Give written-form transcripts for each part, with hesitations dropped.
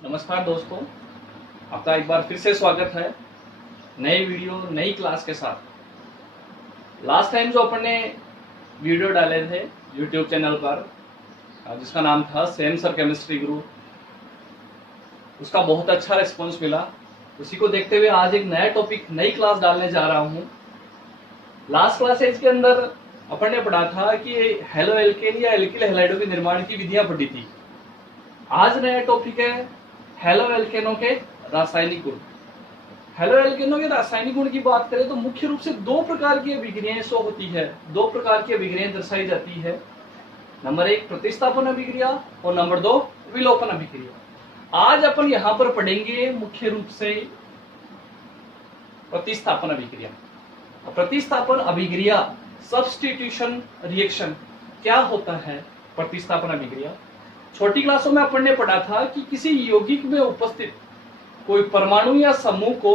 नमस्कार दोस्तों, आपका एक बार फिर से स्वागत है नई वीडियो नई क्लास के साथ। लास्ट टाइम जो अपन ने वीडियो डाले थे यूट्यूब चैनल पर जिसका नाम था सेम सर केमिस्ट्री गुरु, उसका बहुत अच्छा रिस्पॉन्स मिला। उसी को देखते हुए आज एक नया टॉपिक नई क्लास डालने जा रहा हूँ। लास्ट क्लासेज के अंदर अपन ने पढ़ा था कि हेलो एल्केन या एल्किल हैलाइडों के निर्माण की विधियां पढ़ी थी। आज नया टॉपिक है हेलो एल्केनों के रासायनिक गुण। हेलो एल्केनों के रासायनिक गुण की बात करें तो मुख्य रूप से दो प्रकार की अभिक्रियाएं शो होती है, दो प्रकार की अभिक्रियाएं दर्शाई जाती है। नंबर 1 प्रतिस्थापन अभिक्रिया और नंबर 2 विलोपन अभिक्रिया। आज अपन यहां पर पढ़ेंगे मुख्य रूप से प्रतिस्थापन अभिक्रिया। प्रतिस्थापन अभिक्रिया सब्स्टिट्यूशन रिएक्शन क्या होता है? प्रतिस्थापन अभिक्रिया छोटी क्लासों में अपन ने पढ़ा था कि किसी यौगिक में उपस्थित कोई परमाणु या समूह को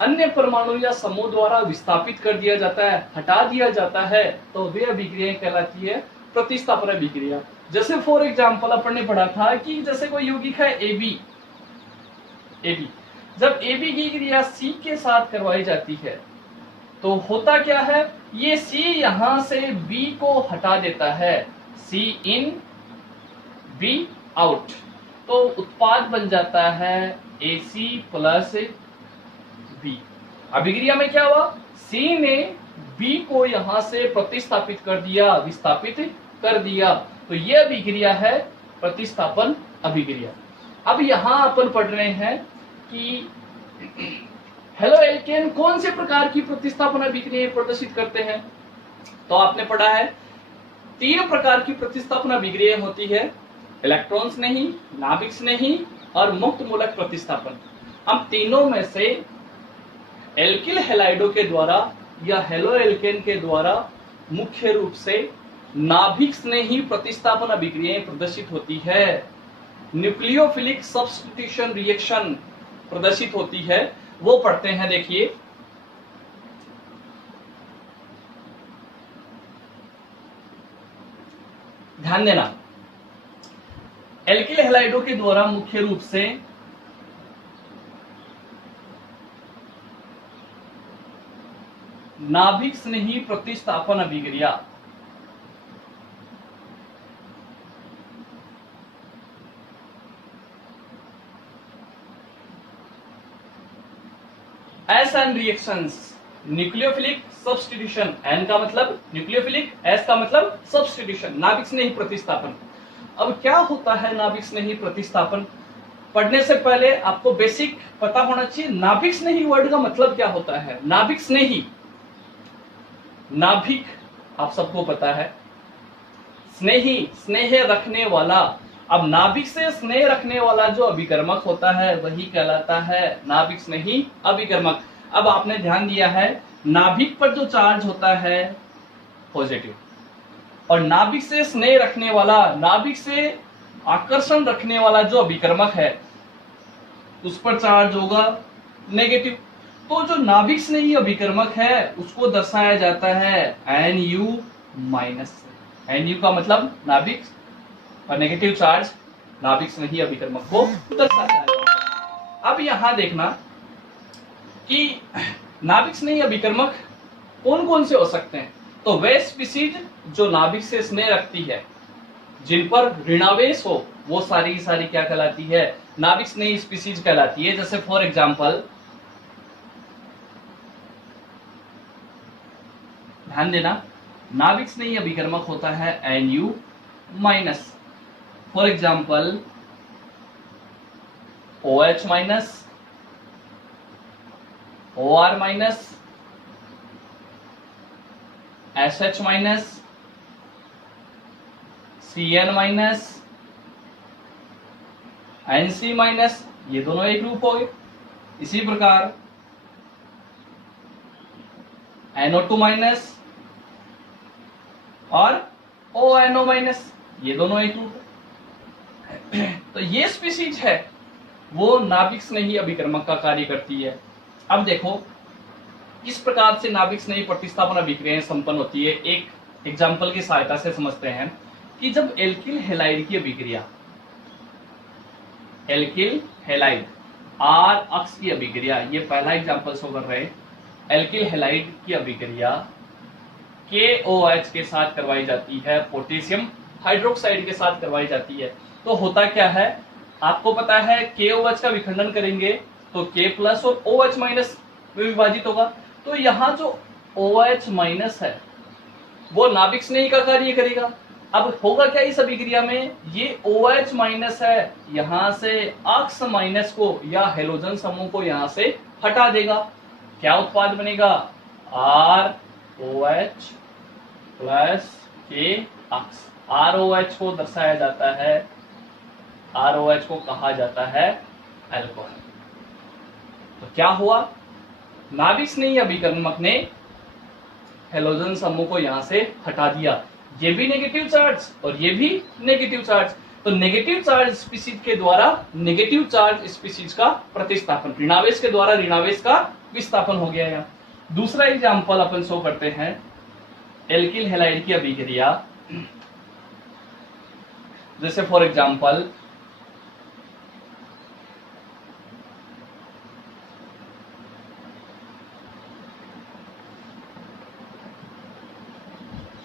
अन्य परमाणु या समूह द्वारा विस्थापित कर दिया जाता है, हटा दिया जाता है, तो वे अभिक्रियाएं कहलाती है प्रतिस्थापन अभिक्रिया। जैसे फॉर एग्जांपल अपन ने पढ़ा था कि जैसे कोई यौगिक है AB, जब AB की क्रिया C के साथ करवाई जाती है तो होता क्या है, ये C यहां से B को हटा देता है, C in B आउट, तो उत्पाद बन जाता है AC प्लस B। अभिक्रिया में क्या हुआ, C ने B को यहां से प्रतिस्थापित कर दिया, विस्थापित कर दिया, तो यह अभिक्रिया है प्रतिस्थापन अभिक्रिया। अब यहां अपन पढ़ रहे हैं कि हेलो एल्केन कौन से प्रकार की प्रतिस्थापन अभिक्रियाएं प्रदर्शित करते हैं। तो आपने पढ़ा है 3 प्रकार की प्रतिस्थापन अभिक्रियाएं होती है, इलेक्ट्रॉन्स नहीं, नाभिक्स नहीं और मुक्त मूलक प्रतिस्थापन। हम तीनों में से एल्किल हैलाइडों के द्वारा या हेलो एल्केन के द्वारा मुख्य रूप से नाभिक्स ने ही प्रतिस्थापन अभिक्रियाएं प्रदर्शित होती है। न्यूक्लियोफिलिक सब्स्टिट्यूशन रिएक्शन प्रदर्शित होती है, वो पढ़ते हैं। देखिए ध्यान देना, एल्किल हैलाइडों के द्वारा मुख्य रूप से नाभिक्स ने ही प्रतिस्थापन अभिक्रिया N reactions, nucleophilic substitution, N का मतलब न्यूक्लियोफिलिक, एस का मतलब सब्स्टिट्यूशन, नाभिक्स ने ही प्रतिस्थापन। अब क्या होता है नाभिक्स ने ही प्रतिस्थापन? पढ़ने से पहले आपको बेसिक पता होना चाहिए नाभिक्स ने ही वर्ड का मतलब क्या होता है। नाभिक्स ने ही, नाभिक आप सबको पता है, स्नेही, स्नेह रखने वाला। अब नाभिक से स्नेह रखने वाला जो अभिकर्मक होता है वही कहलाता है नाभिक स्नेही अभिकर्मक। अब आपने ध्यान दिया है नाभिक पर जो चार्ज होता है पॉजिटिव, और नाभिक से स्नेह रखने वाला, नाभिक से आकर्षण रखने वाला जो अभिकर्मक है उस पर चार्ज होगा नेगेटिव। तो जो नाभिक स्नेही अभिकर्मक है उसको दर्शाया जाता है NU माइनस। NU का मतलब नाभिक और नेगेटिव चार्ज नाभिक स्नेही अभिकर्मक को दर्शाता है। अब यहां देखना कि नाभिक स्नेही अभिकर्मक कौन कौन से हो सकते हैं। तो वे स्पीसीज जो नाभिक से स्नेह रखती है, जिन पर ऋणावेश हो, वो सारी की सारी क्या कहलाती है, नाभिक स्नेही स्पीसीज कहलाती है। जैसे फॉर एग्जांपल ध्यान देना, नाभिक स्नेही अभिकर्मक होता है NU minus. For example OH minus, OR minus, SH minus, CN minus, NC minus, ये दोनों एक ग्रुप हो गए। इसी प्रकार NO2 माइनस और ONO माइनस, ये दोनों एक ग्रुप है। तो ये स्पीसीज है वो नाभिक स्नेही अभिकर्मक का कार्य करती है। अब देखो किस प्रकार से नाभिक स्नेही प्रतिस्थापन अभिक्रियाएं संपन्न होती है, एक एग्जाम्पल की सहायता से समझते हैं कि जब एल्किल हैलाइड की अभिक्रिया एल्किल हैलाइड आर अक्ष की अभिक्रिया, ये पहला एग्जांपल शो कर रहे हैं। एल्किल हैलाइड की अभिक्रिया KOH के साथ करवाई जाती है, पोटेशियम हाइड्रोक्साइड के साथ करवाई जाती है। तो होता क्या है, आपको पता है KOH का विखंडन करेंगे तो K प्लस और OH माइनस में विभाजित होगा। तो यहाँ जो OH माइनस है वो नाभिक स्नेही का कार्य करेगा। अब होगा क्या इस अभिक्रिया में, ये OH माइनस है, यहां से अक्ष माइनस को या हेलोजन समूह को यहां से हटा देगा। क्या उत्पाद बनेगा, ROH प्लस K अक्ष। ROH को दर्शाया जाता है, ROH को कहा जाता है अल्कोहल। तो क्या हुआ, नाभिक स्नेही अभिकर्मक ने हेलोजन समूह को यहां से हटा दिया। ये भी नेगेटिव चार्ज और ये भी नेगेटिव चार्ज। तो नेगेटिव चार्ज स्पीशीज के द्वारा नेगेटिव चार्ज स्पीशीज का प्रतिस्थापन, ऋणावेश के द्वारा ऋणावेश का विस्थापन हो गया। यहाँ दूसरा एग्जांपल अपन शो करते हैं, एल्किल हैलाइड की अभिक्रिया। जैसे फॉर एग्जांपल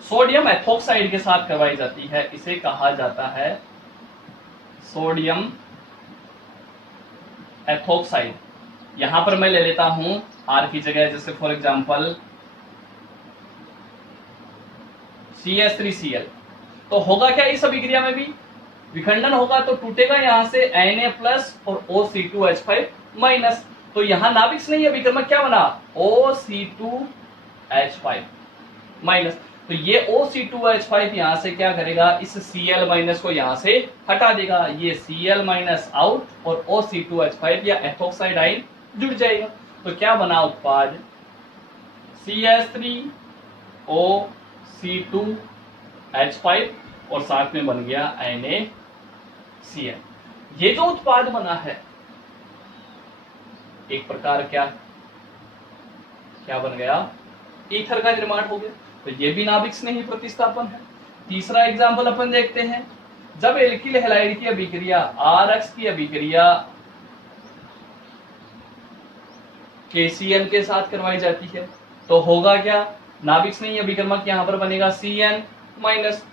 सोडियम एथोक्साइड के साथ करवाई जाती है, इसे कहा जाता है सोडियम एथोक्साइड। यहां पर मैं ले लेता हूं R की जगह, जैसे फॉर एग्जांपल CS3Cl। तो होगा क्या इस अभिक्रिया में भी विखंडन होगा, तो टूटेगा यहां से Na प्लस और OC2H5 माइनस। तो यहां नाभिक स्नेही अभिकर्मक क्या बना, OC2H5 माइनस। तो ये OC2H5 यहां से क्या करेगा, इस Cl माइनस को यहां से हटा देगा। ये Cl माइनस आउट और OC2H5 या एथोक्साइड आयन जुड़ जाएगा। तो क्या बना उत्पाद, CH3OC2H5 और साथ में बन गया NaCl। ये जो उत्पाद बना है एक प्रकार क्या क्या बन गया, ईथर का निर्माण हो गया। तो ये भी नाभिक स्नेही प्रतिस्थापन है। तीसरा एग्जाम्पल अपन देखते हैं, जब एल्किल हैलाइड की अभिक्रिया RX की अभिक्रिया KCl के साथ करवाई जाती है, तो होगा क्या, नाभिक स्नेही अभिकर्मक यहां पर बनेगा CN माइनस।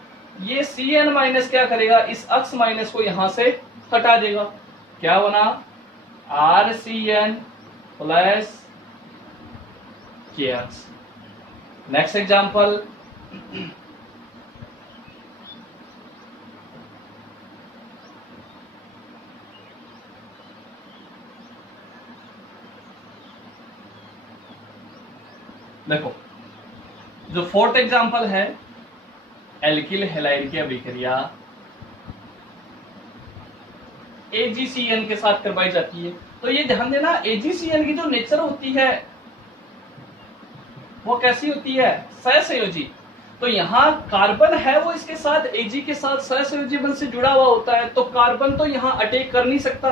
ये CN माइनस क्या करेगा, इस अक्ष माइनस को यहां से हटा देगा। क्या बना, RCN plus KX। Next example, देखो जो फोर्थ एग्जाम्पल है, एल्किल हैलाइड की अभिक्रिया AgCN के साथ करवाई जाती है। तो ये ध्यान देना, AgCN की जो नेचर होती है वो कैसी होती है, सहसंयोजी। तो यहाँ कार्बन है वो इसके साथ Ag के साथ सहसंयोजी बंध से जुड़ा हुआ होता है, तो कार्बन तो यहाँ अटैक कर नहीं सकता।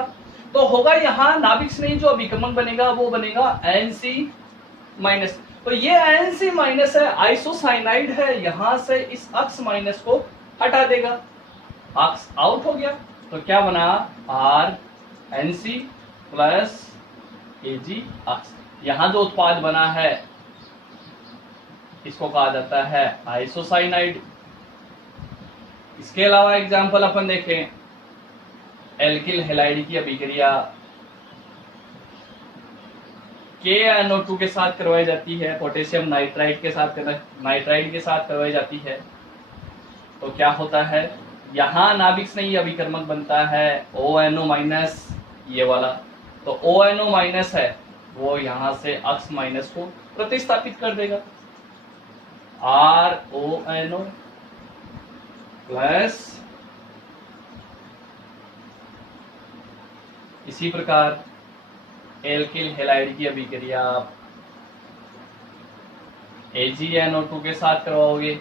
तो होगा यहाँ नाभिक स्नेही जो अभिकर्मक बनेगा वो बनेगा NC माइनस। तो ये NC माइनस है, आइसोसाइनाइड है, यहां से इस अक्ष माइनस को हटा देगा, अक्ष आउट हो गया। तो क्या बना, RNC प्लस Ag अक्ष। यहां जो उत्पाद बना है इसको कहा जाता है आइसोसाइनाइड। इसके अलावा एग्जाम्पल अपन देखें, एल्किल हैलाइड की अभिक्रिया KNO2 के साथ करवाई जाती है, पोटेशियम नाइट्राइड के साथ करवाई जाती है। तो क्या होता है, यहाँ नाभिक स्नेही अभिकर्मक बनता है ONO माइनस, ये वाला। तो ONO माइनस है वो यहाँ से अक्ष माइनस को प्रतिस्थापित कर देगा, RONO प्लस। इसी प्रकार एल्किल हैलाइड की अभिक्रिया AgNO2 के साथ करवाओगे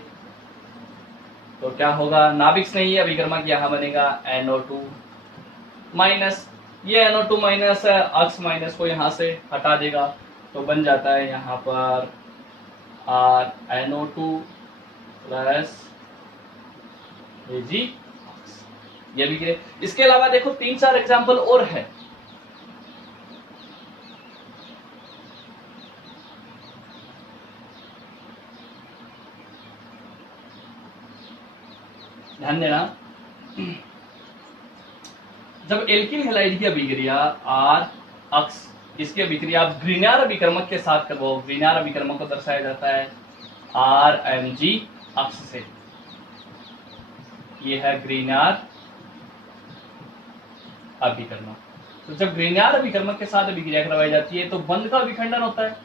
तो क्या होगा, नाभिक स्नेही अभिकर्मक यहां बनेगा NO2 माइनस। ये NO2 माइनस है, अक्ष माइनस को यहां से हटा देगा, तो बन जाता है यहां पर RNO2 प्लस Ag। ये अभिक्रिया। इसके अलावा देखो 3-4 एग्जाम्पल और है। ध्यान देना, जब एल्किल हैलाइड की अभिक्रिया R अक्ष, इसकी अभिक्रिया आप ग्रीनार अभिकर्मक के साथ करवाओ। ग्रीनार अभिकर्मक को दर्शाया जाता है RMG अक्ष से। ये है ग्रीनार अभिकर्मक। तो जब ग्रीनार अभिकर्मक के साथ अभिक्रिया करवाई जाती है तो बंध का अभिखंडन होता है,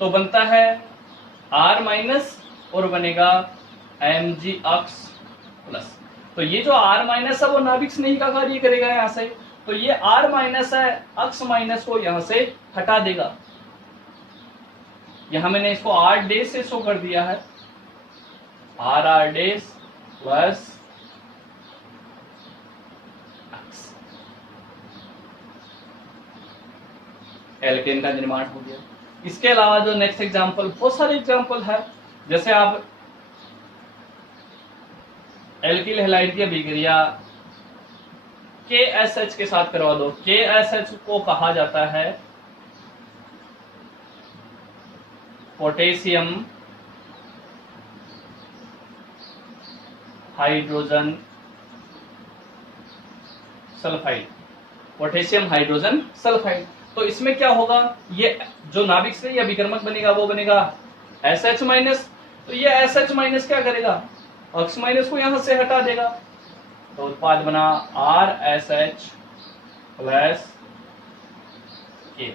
तो बनता है R माइनस और बनेगा Mg अक्ष प्लस। तो ये जो R माइनस है वो नाभिक स्नेही का कार्य करेगा यहां से, तो ये R माइनस है, अक्ष माइनस को यहां से हटा देगा। यहां मैंने इसको R डैश से शो कर दिया है, R डैश प्लस एल्केन का निर्माण हो गया। इसके अलावा जो नेक्स्ट एग्जांपल, बहुत सारे एग्जांपल है, जैसे आप एल्किल हैलाइड की अभिक्रिया KSH के साथ करवा दो। KSH को कहा जाता है potassium hydrogen sulphide. Potassium hydrogen sulphide. तो इसमें क्या होगा, ये जो नाभिक से ये अभिकर्मक बनेगा वो बनेगा SH माइनस। तो ये SH माइनस क्या करेगा, अक्ष माइनस को यहां से हटा देगा, तो उत्पाद बना RSH प्लस K।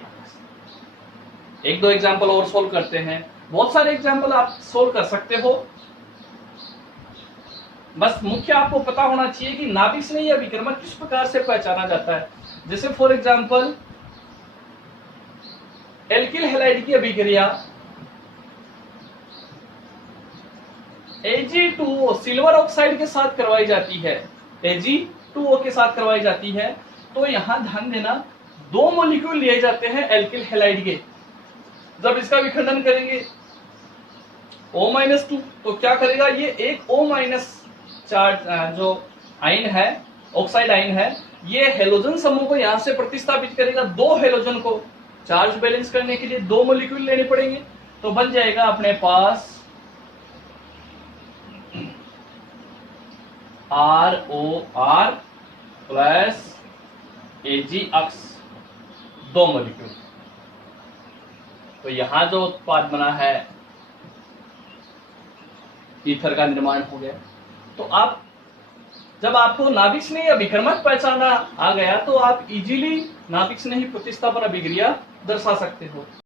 एक दो एग्जाम्पल और सोल्व करते हैं, बहुत सारे एग्जाम्पल आप सोल्व कर सकते हो, बस मुख्य आपको पता होना चाहिए कि नाभिक से ये अभिकर्मक किस प्रकार से पहचाना जाता है। जैसे फॉर एग्जाम्पल एल्किल हैलाइड की अभिक्रिया Ag2O सिल्वर ऑक्साइड के साथ करवाई जाती है, Ag2O के साथ करवाई जाती है, तो यहां ध्यान देना 2 मॉलिक्यूल लिए जाते हैं एल्किल हैलाइड के। जब इसका विखंडन करेंगे O-2, तो क्या करेगा, ये एक O- चार्ज जो आयन है, ऑक्साइड आयन है, ये हेलोजन समूह को यहां से प्रतिस्थापित करेगा। 2 हेलोजन को चार्ज बैलेंस करने के लिए 2 मॉलिक्यूल लेने पड़ेंगे, तो बन जाएगा अपने पास ROR प्लस Ag अक्ष 2 मॉलिक्यूल। तो यहां जो उत्पाद बना है ईथर का निर्माण हो गया। तो आप जब आपको नाभिक स्नेही अभिकर्मक पहचाना आ गया तो आप इजीली नाभिक स्नेही प्रतिस्थापन अभिक्रिया दर्शा सकते हो।